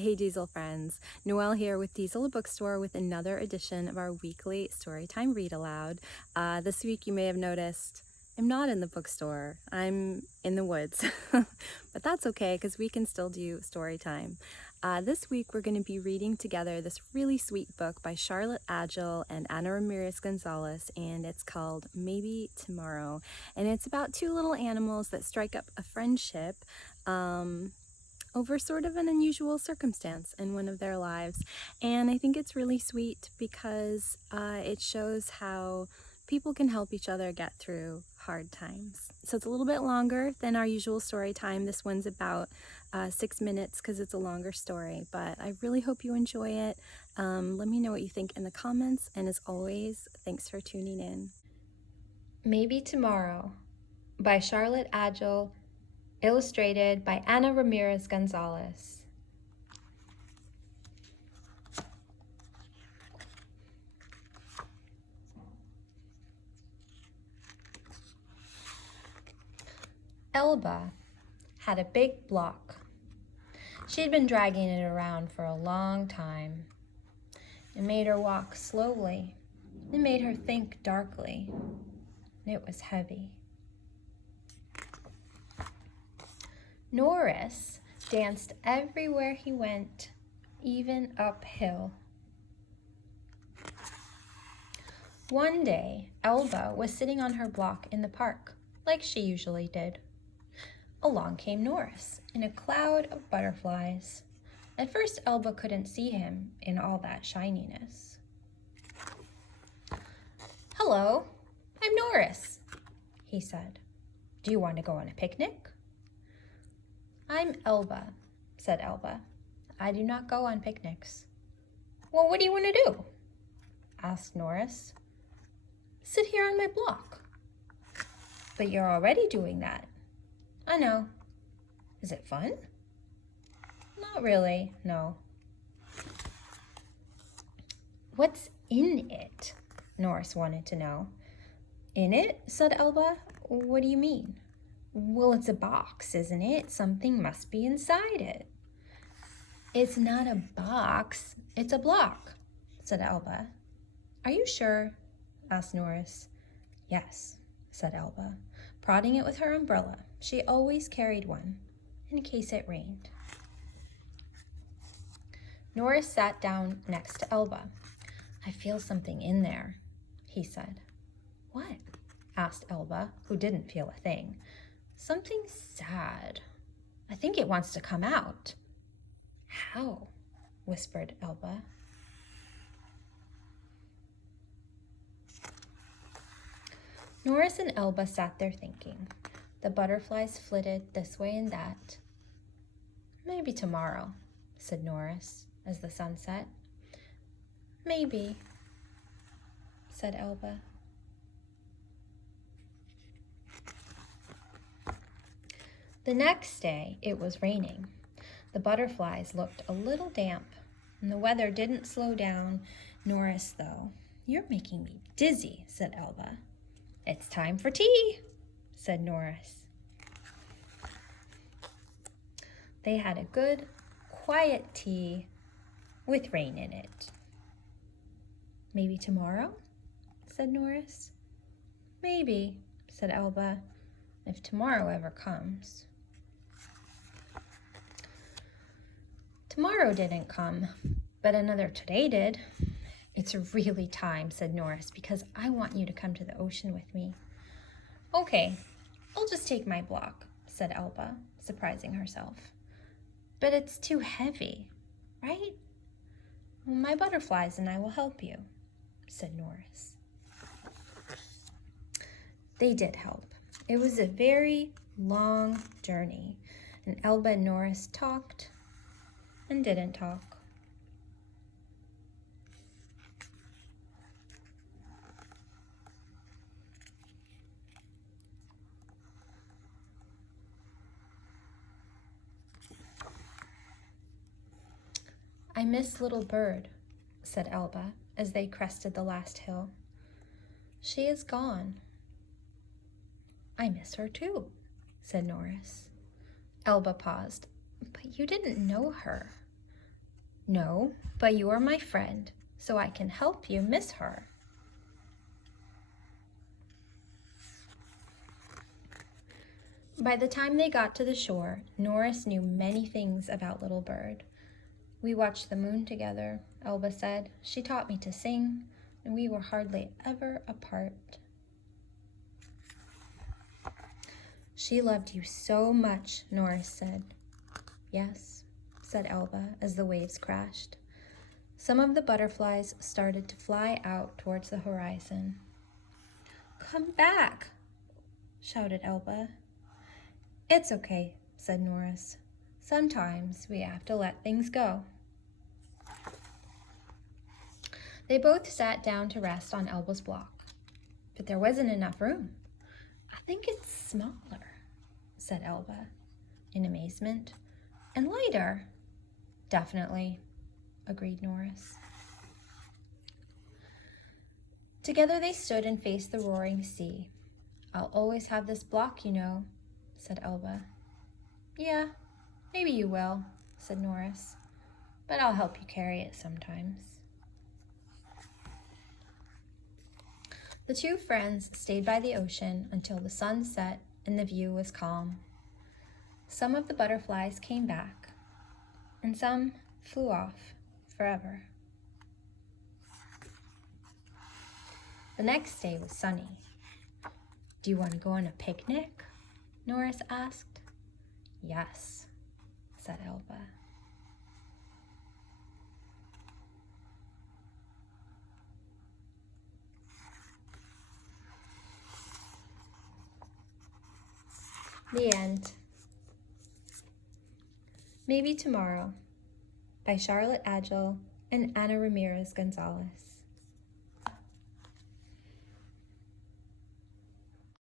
Hey Diesel friends, Noelle here with Diesel Bookstore with another edition of our weekly Storytime Read Aloud. This week you may have noticed I'm not in the bookstore, I'm in the woods. But that's okay because we can still do Storytime. This week we're going to be reading together this really sweet book by Charlotte Agell and Ana Ramirez Gonzalez, and it's called Maybe Tomorrow. And it's about two little animals that strike up a friendship over sort of an unusual circumstance in one of their lives. And I think it's really sweet because it shows how people can help each other get through hard times. So it's a little bit longer than our usual story time. This one's about 6 minutes because it's a longer story, but I really hope you enjoy it. Let me know what you think in the comments, and as always, thanks for tuning in. Maybe Tomorrow by Charlotte Agell, illustrated by Ana Ramirez Gonzalez. Elba had a big block. She'd been dragging it around for a long time. It made her walk slowly. It made her think darkly. It was heavy. Norris danced everywhere he went, even uphill. One day, Elba was sitting on her block in the park, like she usually did. Along came Norris, in a cloud of butterflies. At first, Elba couldn't see him in all that shininess. "Hello, I'm Norris," he said. "Do you want to go on a picnic?" "I'm Elba," said Elba. "I do not go on picnics." "Well, what do you want to do?" asked Norris. "Sit here on my block." "But you're already doing that." "I know." "Is it fun?" "Not really, no." "What's in it?" Norris wanted to know. "In it?" said Elba. "What do you mean?" "Well, it's a box, isn't it? Something must be inside it." "It's not a box, it's a block," said Elba. "Are you sure?" asked Norris. "Yes," said Elba, prodding it with her umbrella. She always carried one, in case it rained. Norris sat down next to Elba. "I feel something in there," he said. "What?" asked Elba, who didn't feel a thing. "Something sad. I think it wants to come out." "How?" whispered Elba. Norris and Elba sat there thinking. The butterflies flitted this way and that. "Maybe tomorrow," said Norris as the sun set. "Maybe," said Elba. The next day it was raining. The butterflies looked a little damp, and the weather didn't slow down Norris, though. "You're making me dizzy," said Elba. "It's time for tea," said Norris. They had a good, quiet tea with rain in it. "Maybe tomorrow?" said Norris. "Maybe," said Elba, "if tomorrow ever comes." Tomorrow didn't come, but another today did. "It's really time," said Norris, "because I want you to come to the ocean with me." "Okay, I'll just take my block," said Elba, surprising herself. "But it's too heavy, right?" "Well, my butterflies and I will help you," said Norris. They did help. It was a very long journey, and Elba and Norris talked and didn't talk. "I miss little bird," said Elba as they crested the last hill. "She is gone." "I miss her too," said Norris. Elba paused. "But you didn't know her." No, but you are my friend, so I can help you miss her. By the time they got to the shore, Norris knew many things about Little Bird. We watched the moon together, Elba said. She taught me to sing, and we were hardly ever apart. She loved you so much, Norris said. Yes, said Elba as the waves crashed. Some of the butterflies started to fly out towards the horizon. Come back, shouted Elba. It's okay, said Norris. Sometimes we have to let things go. They both sat down to rest on Elba's block, but there wasn't enough room. I think it's smaller, said Elba in amazement. And lighter. Definitely, agreed Norris. Together they stood and faced the roaring sea. I'll always have this block, you know, said Elba. Yeah, maybe you will, said Norris, but I'll help you carry it sometimes. The two friends stayed by the ocean until the sun set and the view was calm. Some of the butterflies came back, and some flew off forever. The next day was sunny. Do you want to go on a picnic? Norris asked. Yes, said Elba. The end. Maybe Tomorrow by Charlotte Agell and Ana Ramirez Gonzalez.